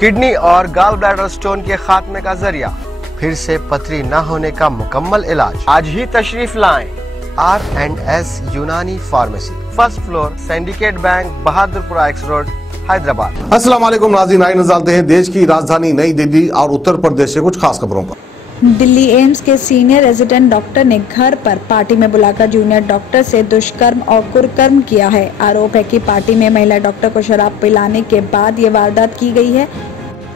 Kidney और gall bladder stone के खात्मे का जरिया, फिर से पथरी न होने का मुकम्मल इलाज। आज ही तशरीफ लाएं R&S यूनानी pharmacy, first floor, syndicate bank, Bahadurpura x road, Hyderabad. अस्सलाम वालेकुम नाज़रीन, आइए नज़र डालते हैं देश की राजधानी नई दिल्ली और उत्तर प्रदेश से कुछ खास खबरों पर। दिल्ली एम्स के सीनियर रेजिडेंट डॉक्टर ने घर पर पार्टी में बुलाकर जूनियर डॉक्टर से दुष्कर्म और कुकर्म किया है। आरोप है कि पार्टी में महिला डॉक्टर को शराब पिलाने के बाद ये वारदात की गई है।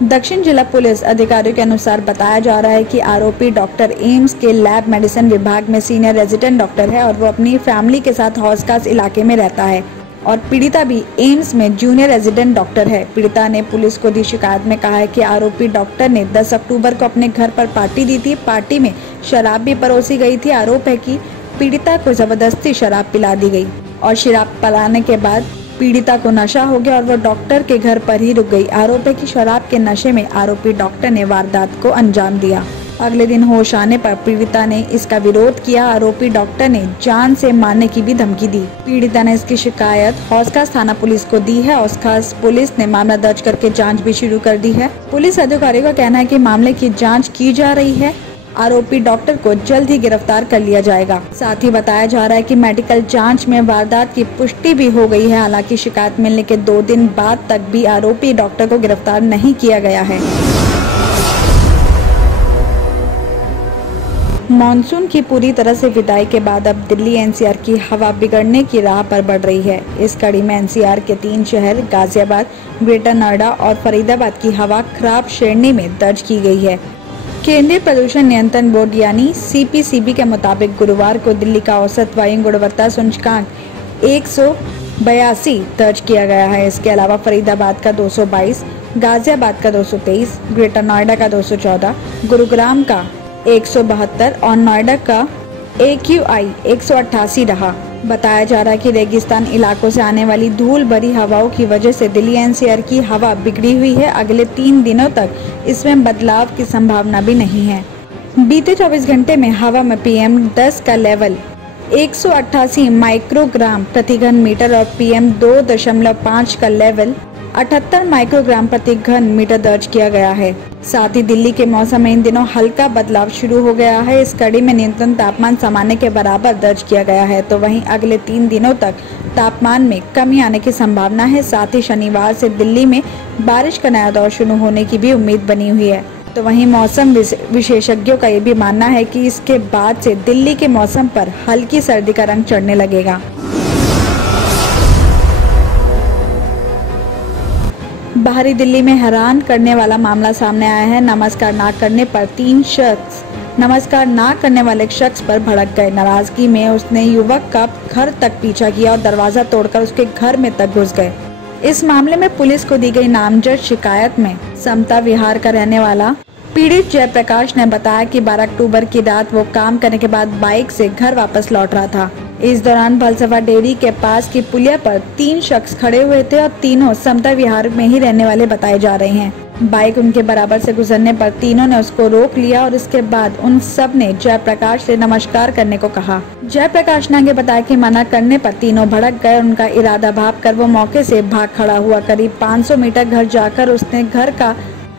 दक्षिण जिला पुलिस अधिकारियों के अनुसार बताया जा रहा है कि आरोपी डॉक्टर एम्स के लैब मेडिसिन विभाग में सीनियर रेजिडेंट डॉक्टर है और वो अपनी फैमिली के साथ हौसखास इलाके में रहता है और पीड़िता भी एम्स में जूनियर रेजिडेंट डॉक्टर है। पीड़िता ने पुलिस को दी शिकायत में कहा है कि आरोपी डॉक्टर ने 10 अक्टूबर को अपने घर पर पार्टी दी थी। पार्टी में शराब भी परोसी गई थी। आरोप है कि पीड़िता को जबरदस्ती शराब पिला दी गई और शराब पिलाने के बाद पीड़िता को नशा हो गया और वो डॉक्टर के घर पर ही रुक गई। आरोप है कि शराब के नशे में आरोपी डॉक्टर ने वारदात को अंजाम दिया। अगले दिन होश आने पर पीड़िता ने इसका विरोध किया। आरोपी डॉक्टर ने जान से मारने की भी धमकी दी। पीड़िता ने इसकी शिकायत हौसखास थाना पुलिस को दी है। हौसखास पुलिस ने मामला दर्ज करके जांच भी शुरू कर दी है। पुलिस अधिकारियों का कहना है कि मामले की जांच की जा रही है। आरोपी डॉक्टर को जल्द ही गिरफ्तार कर लिया जाएगा। साथ ही बताया जा रहा है कि मेडिकल जांच में वारदात की पुष्टि भी हो गई है। हालांकि शिकायत मिलने के 2 दिन बाद तक भी आरोपी डॉक्टर को गिरफ्तार नहीं किया गया है। मॉनसून की पूरी तरह से विदाई के बाद अब दिल्ली एनसीआर की हवा बिगड़ने की राह पर बढ़ रही है। इस कड़ी में एनसीआर के 3 शहर गाजियाबाद, ग्रेटर नोएडा और फरीदाबाद की हवा खराब श्रेणी में दर्ज की गई है। केंद्रीय प्रदूषण नियंत्रण बोर्ड यानी CPCB के मुताबिक गुरुवार को दिल्ली का औसत वायु गुणवत्ता सूचकांक 182 दर्ज किया गया है। इसके अलावा फरीदाबाद का 222, गाजियाबाद का 223, ग्रेटर नोएडा का 214, गुरुग्राम का 172 और नोएडा का AQI 188 रहा। बताया जा रहा है कि रेगिस्तान इलाकों से आने वाली धूल भरी हवाओं की वजह से दिल्ली एनसीआर की हवा बिगड़ी हुई है। अगले 3 दिनों तक इसमें बदलाव की संभावना भी नहीं है। बीते 24 घंटे में हवा में PM10 का लेवल 188 माइक्रोग्राम प्रति घन मीटर और PM2.5 का लेवल 78 माइक्रोग्राम प्रति घन मीटर दर्ज किया गया है। साथ ही दिल्ली के मौसम में इन दिनों हल्का बदलाव शुरू हो गया है। इस कड़ी में न्यूनतम तापमान सामान्य के बराबर दर्ज किया गया है। तो वहीं अगले 3 दिनों तक तापमान में कमी आने की संभावना है। साथ ही शनिवार से दिल्ली में बारिश का नया दौर शुरू होने की भी उम्मीद बनी हुई है। तो वहीं मौसम विशेषज्ञों का ये भी मानना है कि इसके बाद से दिल्ली के मौसम पर हल्की सर्दी का रंग चढ़ने लगेगा। बाहरी दिल्ली में हैरान करने वाला मामला सामने आया है। नमस्कार ना करने पर 3 शख्स नमस्कार ना करने वाले शख्स पर भड़क गए। नाराजगी में उसने युवक का घर तक पीछा किया और दरवाजा तोड़कर उसके घर में तक घुस गए। इस मामले में पुलिस को दी गई नामजद शिकायत में समता विहार का रहने वाला पीड़ित जयप्रकाश ने बताया कि 12 अक्टूबर की रात वो काम करने के बाद बाइक से घर वापस लौट रहा था। इस दौरान फलसफा डेयरी के पास की पुलिया पर 3 शख्स खड़े हुए थे और तीनों समता विहार में ही रहने वाले बताए जा रहे हैं। बाइक उनके बराबर से गुजरने पर तीनों ने उसको रोक लिया और इसके बाद उन सब ने जयप्रकाश से नमस्कार करने को कहा। जयप्रकाश ने आगे बताया कि मना करने पर तीनों भड़क गए। उनका इरादा भाप कर वो मौके से भाग खड़ा हुआ। करीब 500 मीटर घर जाकर उसने घर का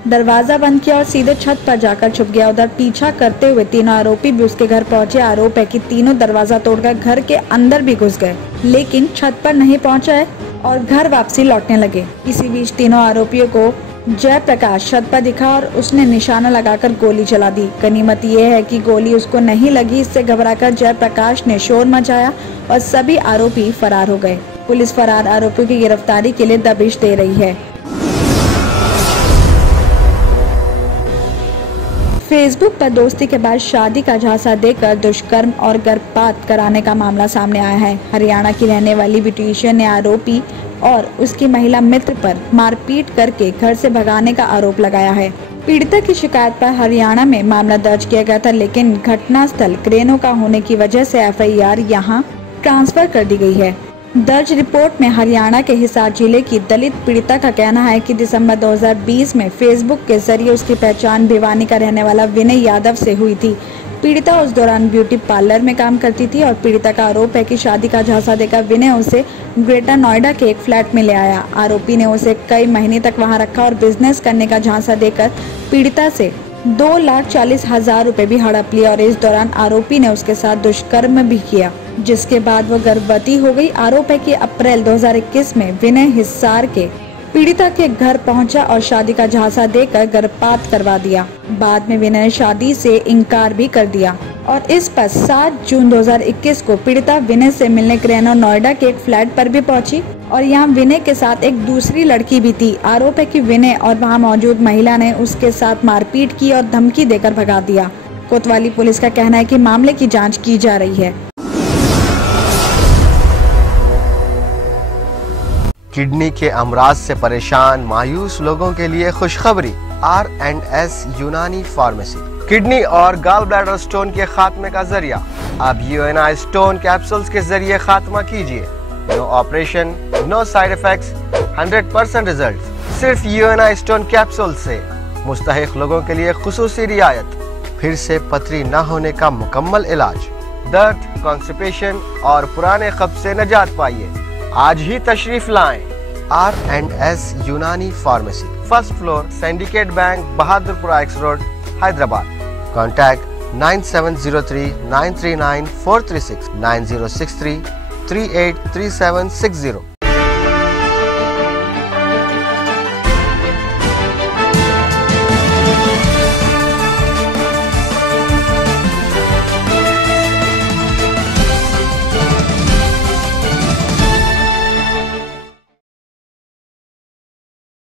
दरवाजा बंद किया और सीधे छत पर जाकर छुप गया। उधर पीछा करते हुए तीनों आरोपी भी उसके घर पहुंचे। आरोप है कि तीनों दरवाजा तोड़कर घर के अंदर भी घुस गए, लेकिन छत पर नहीं पहुंचे और घर वापसी लौटने लगे। इसी बीच तीनों आरोपियों को जयप्रकाश छत पर दिखा और उसने निशाना लगाकर गोली चला दी। गनीमत ये है कि गोली उसको नहीं लगी। इससे घबराकर जयप्रकाश ने शोर मचाया और सभी आरोपी फरार हो गए। पुलिस फरार आरोपियों की गिरफ्तारी के लिए दबिश दे रही है। फेसबुक पर दोस्ती के बाद शादी का झांसा देकर दुष्कर्म और गर्भपात कराने का मामला सामने आया है। हरियाणा की रहने वाली ब्यूटिशियन ने आरोपी और उसकी महिला मित्र पर मारपीट करके घर से भगाने का आरोप लगाया है। पीड़िता की शिकायत पर हरियाणा में मामला दर्ज किया गया था, लेकिन घटनास्थल क्रेनों का होने की वजह से FIR यहां ट्रांसफर कर दी गई है। दर्ज रिपोर्ट में हरियाणा के हिसार जिले की दलित पीड़िता का कहना है कि दिसंबर 2020 में फेसबुक के जरिए उसकी पहचान भिवानी का रहने वाला विनय यादव से हुई थी। पीड़िता उस दौरान ब्यूटी पार्लर में काम करती थी और पीड़िता का आरोप है कि शादी का झांसा देकर विनय उसे ग्रेटर नोएडा के एक फ्लैट में ले आया। आरोपी ने उसे कई महीने तक वहां रखा और बिजनेस करने का झांसा देकर पीड़िता से 2,40,000 रुपए भी हड़प लिए और इस दौरान आरोपी ने उसके साथ दुष्कर्म भी किया, जिसके बाद वो गर्भवती हो गई। आरोप है कि अप्रैल 2021 में विनय हिसार के पीड़िता के घर पहुंचा और शादी का झांसा देकर गर्भपात करवा दिया। बाद में विनय ने शादी से इनकार भी कर दिया और इस पर 7 जून 2021 को पीड़िता विनय से मिलने ग्रेटर नोएडा के एक फ्लैट पर भी पहुंची और यहाँ विनय के साथ एक दूसरी लड़की भी थी। आरोप है कि विनय और वहां मौजूद महिला ने उसके साथ मारपीट की और धमकी देकर भगा दिया। कोतवाली पुलिस का कहना है कि मामले की जाँच की जा रही है। किडनी के अमराज से परेशान मायूस लोगों के लिए खुशखबरी। R&S यूनानी फार्मेसी किडनी और गॉल ब्लैडर स्टोन के खात्मे का जरिया। अब UNI स्टोन कैप्सूल्स के जरिए खात्मा कीजिए। No operation, no side effects, 100% result. सिर्फ UNI स्टोन कैप्सूल से मुस्तहिक लोगों के लिए खुसूसी रियायत। फिर से पथरी न होने का मुकम्मल इलाज। दर्द, कॉन्स्टिपेशन और पुराने कब्ज से निजात पाइए। आज ही तशरीफ लाएं। R&S यूनानी pharmacy, first floor, syndicate bank, Bahadurpura X road, Hyderabad. Contact 9703 939 436 9063 383760।